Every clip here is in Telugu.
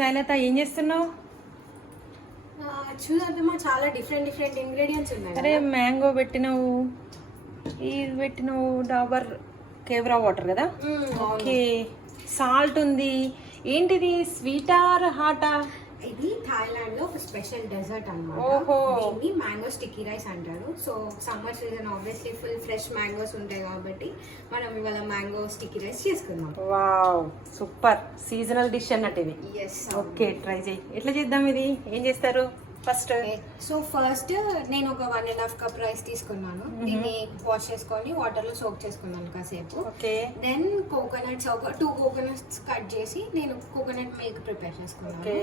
శైలత ఏం చేస్తున్నావు? చూద్దామా, చాలా డిఫరెంట్ ఇంగ్రీడియంట్స్ ఉన్నాయి. అరే మ్యాంగో పెట్టినావు, ఇది పెట్టినావు, డాబర్ కేవ్రా వాటర్ కదా. ఓకే, సాల్ట్ ఉంది. ఏంటిది, స్వీటా హాటా? ఇది థాయిలాండ్ లో ఒక స్పెషల్ డెజర్ట్ అన్నమాట. ఓహో, దీన్ని మ్యాంగో స్టిక్కీ రైస్ అంటారు. So summer season obviously full fresh mangoes ఉంటాయి కాబట్టి మనం ఇవాళ మ్యాంగో స్టిక్కీ రైస్ చేసుకుందాం. వావ్, సూపర్ సీజనల్ డిష్ అన్నట్టు ఇది. ఓకే, ట్రై చేయి. ఎట్లా చేద్దాం ఇది? ఏం చేస్తారు ఫస్ట్? సో ఫస్ట్ నేను ఒక 1.5 కప్ రైస్ తీసుకున్నాను. దీన్ని వాష్ చేసుకొని వాటర్ లో సోక్ చేసుకున్నాను కాసేపు. ఓకే, దెన్ కోకోనట్స్ ఒక 2 కోకోనట్స్ కట్ చేసి నేను కోకోనట్ మిల్క్ ప్రిపేర్ చేసుకున్నాను. ఓకే,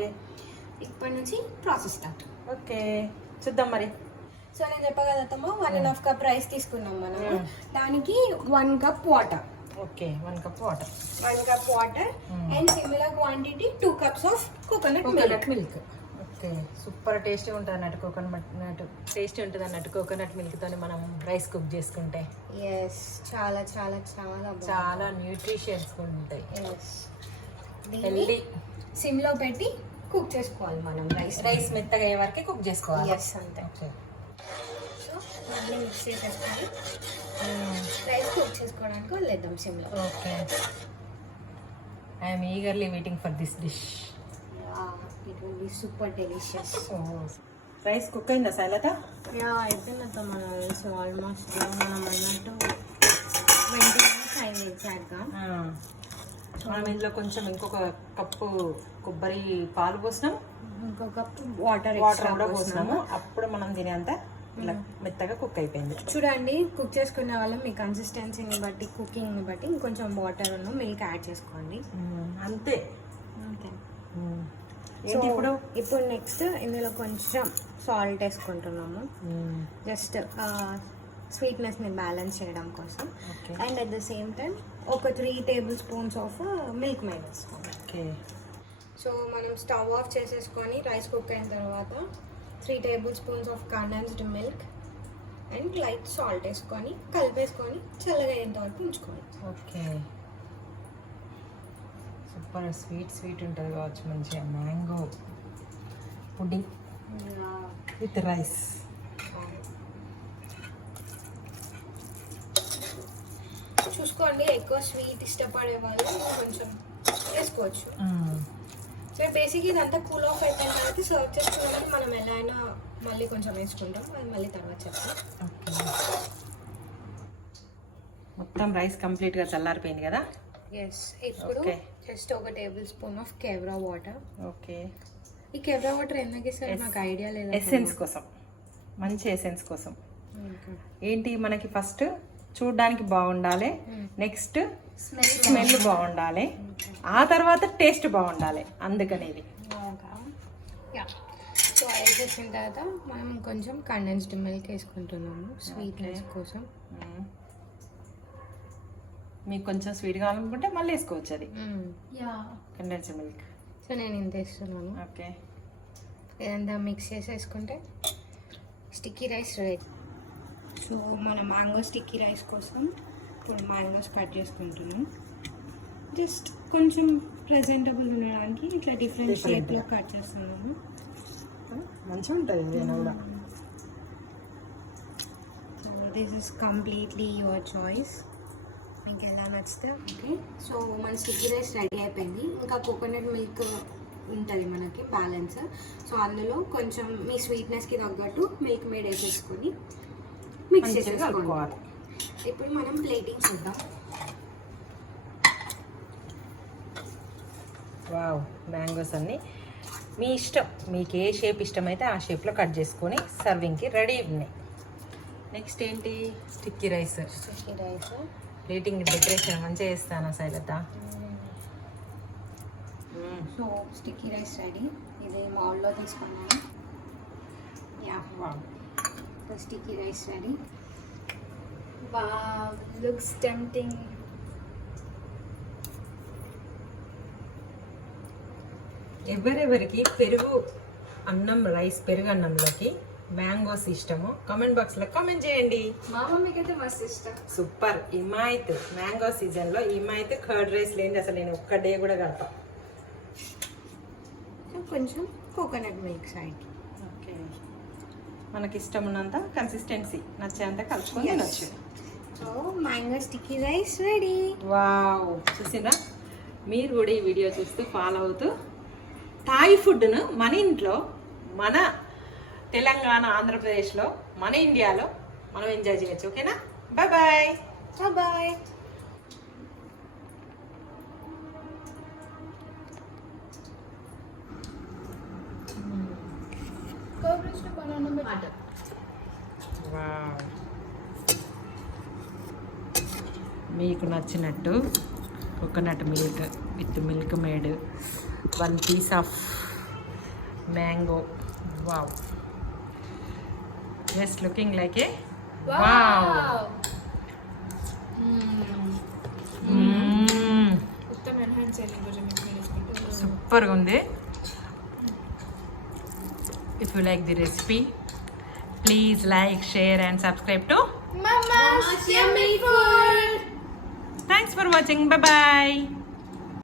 ఇప్పటి నుంచి ప్రాసెస్ స్టార్ట్. ఓకే, చూద్దాం మరి. సో నేను చెప్పగలుగుతామా, 1.5 కప్ రైస్ తీసుకున్నాం మనము. దానికి 1 cup water. Okay, 1 cup water. 1 cup water and similar quantity 2 cups of coconut milk. Okay, super tasty ఉంటుంది అన్నట్టు. కోకోనట్ టేస్టీ ఉంటుంది అన్నట్టు కోకోనట్ మిల్క్ తోని మనం రైస్ కుక్ చేసుకుంటే. ఎస్, చాలా చాలా చాలా చాలా న్యూట్రిషియస్ ఉంటాయి. Yes, healthy. సిమ్ లో పెట్టి కుక్ చేసుకోవాలి మనం. రైస్ మెత్తగా అయ్యే వరకు కుక్ చేసుకోవాలి. ఎస్, అంతే. సో అన్నీ మిక్స్ చేసేసుకొని రైస్ కుక్ చేసుకోవడానికి వదిలేద్దాం సిమ్ లో. Okay, I'm eagerly waiting for this dish. It will be super delicious. Rice cook అయిందా శైలత? అయిపోయినట్టు మన రైస్ ఆల్మోస్ట్ మనం అన్నట్టు 20 minutes అయింది ఎగ్జాక్ట్గా. మనం ఇందులో కొంచెం ఇంకొక కప్పు కొబ్బరి పాలు పోసినాం, ఇంకొక కప్పు వాటర్ కూడా పోసినాము. అప్పుడు మనం తినేంత ఇలా మెత్తగా కుక్ అయిపోయింది. చూడండి, కుక్ చేసుకునే వాళ్ళు మీ కన్సిస్టెన్సీని బట్టి, కుకింగ్ని బట్టి ఇంకొంచెం వాటర్ మిల్క్ యాడ్ చేసుకోండి. అంతే. అంతే. ఇప్పుడు నెక్స్ట్ ఇందులో కొంచెం సాల్ట్ వేసుకుంటున్నాము, జస్ట్ స్వీట్నెస్ని బ్యాలెన్స్ చేయడం కోసం. And at the same time ఒక 3 tablespoons ఆఫ్ మిల్క్ మేడ్ వేసుకోండి. ఓకే, సో మనం స్టవ్ ఆఫ్ చేసేసుకొని రైస్ కుక్ అయిన తర్వాత 3 tablespoons of condensed milk and light salt వేసుకొని కలిపేసుకొని చల్లగా అయ్యేంత వరకు ఉంచుకోండి. ఓకే, సూపర్ స్వీట్ ఉంటుంది కావచ్చు. మంచిగా మ్యాంగో పుడ్డింగ్ విత్ రైస్. చూసుకోండి, ఎక్కువ స్వీట్ ఇష్టపడే వాళ్ళు కొంచెం వేసుకోవచ్చు. సో బేసిక్ ఇదంతా కూల్ ఆఫ్ అయిపోయిన తర్వాత సర్వ్ చేసుకున్నప్పుడు మనం ఎలా అయినా మళ్ళీ కొంచెం వేసుకుంటాం, అది మళ్ళీ తర్వాత చెప్తాం. మొత్తం రైస్ కంప్లీట్గా చల్లారిపోయింది కదా. ఎస్, ఇప్పుడు జస్ట్ ఒక tablespoon of kewra water. Okay, ఈ కేవ్రా వాటర్ ఎందుకు ఇస్తారు నాకు ఐడియా లేదు. ఎసెన్స్ కోసం, మంచి ఎసెన్స్ కోసం. ఏంటి, మనకి ఫస్ట్ చూడడానికి బాగుండాలి, నెక్స్ట్ స్మెల్ బాగుండాలి, ఆ తర్వాత టేస్ట్ బాగుండాలి, అందుకని ఇది. సో వేసేసిన తర్వాత మనం కొంచెం కండెన్స్డ్ మిల్క్ వేసుకుంటున్నాము స్వీట్నెస్ కోసం. మీకు కొంచెం స్వీట్ కావాలనుకుంటే మళ్ళీ వేసుకోవచ్చు, అది కండెన్స్డ్ మిల్క్. సో నేను ఇంత వేస్తున్నాను. ఓకే, ఇదంతా మిక్స్ చేసేసుకుంటే స్టిక్కీ రైస్ రెడీ. సో మన మ్యాంగో స్టిక్కీ రైస్ కోసం ఇప్పుడు మ్యాంగోస్ కట్ చేసుకుంటున్నాం. జస్ట్ కొంచెం ప్రెజెంటబుల్ ఉండడానికి ఇట్లా డిఫరెంట్ షేప్లో కట్ చేస్తున్నాము. మంచిగా ఉంటుంది. So this is completely your choice, మీకు ఎలా నచ్చితే. ఓకే, సో మన స్టిక్కీ రైస్ రెడీ అయిపోయింది. ఇంకా కోకోనట్ మిల్క్ ఉంటుంది మనకి బ్యాలెన్స్. సో అందులో కొంచెం మీ స్వీట్నెస్కి తగ్గట్టు మిల్క్ మేడ్ వేసేసుకొని మిక్స్ చేసుకోవాలి. ఇప్పుడు మనం ప్లేటింగ్ చేద్దాం. వావ్, మ్యాంగోస్ అన్నీ మీ ఇష్టం, మీకు ఏ షేప్ ఇష్టమైతే ఆ షేప్లో కట్ చేసుకొని సర్వింగ్కి రెడీ ఉన్నాయి. నెక్స్ట్ ఏంటి, స్టిక్కీ రైస్. ప్లేటింగ్ డెకరేషన్ మంచిగా చేస్తాను Shailata. So sticky rice ready. ఇది మౌల్లో తీసుకున్నాను. The sticky rice ready. Wow, looks tempting. ఎవరెవరికి పెరుగు అన్నం, రైస్ పెరుగు అన్నంలోకి మ్యాంగోస్ ఇష్టమో కామెంట్ బాక్స్లో కామెంట్ చేయండి. మా మమ్మీకి అయితే మస్తు ఇష్టం. సూపర్. హిమాయత్ మ్యాంగో సీజన్లో హిమాయత్ కర్డ్ రైస్ లేని అసలు నేను ఒక్క డే కూడా గడప. కొంచెం కోకోనట్ మిల్క్ సైడ్. ఓకే, మనకి ఇష్టం ఉన్నంత కన్సిస్టెన్సీ నచ్చేంత కలుపుకొని Yes. తినొచ్చు. So mango sticky rice ready. Wow, చూసిండ్రా? మీరు కూడా ఈ వీడియో చూస్తూ ఫాలో అవుతూ థాయ్ ఫుడ్ను మన ఇంట్లో, మన తెలంగాణ, ఆంధ్రప్రదేశ్లో, మన ఇండియాలో మనం ఎంజాయ్ చేయొచ్చు. ఓకేనా? Bye bye. బాయ్. వావ్, మీకు నచ్చినట్టు coconut milk with milk made 1 piece of mango. Wow, just looking like A wow. సూపర్గా ఉంది. If you like the recipe, please like, share and subscribe to Mama's Yummy Food. Thanks for watching. Bye bye.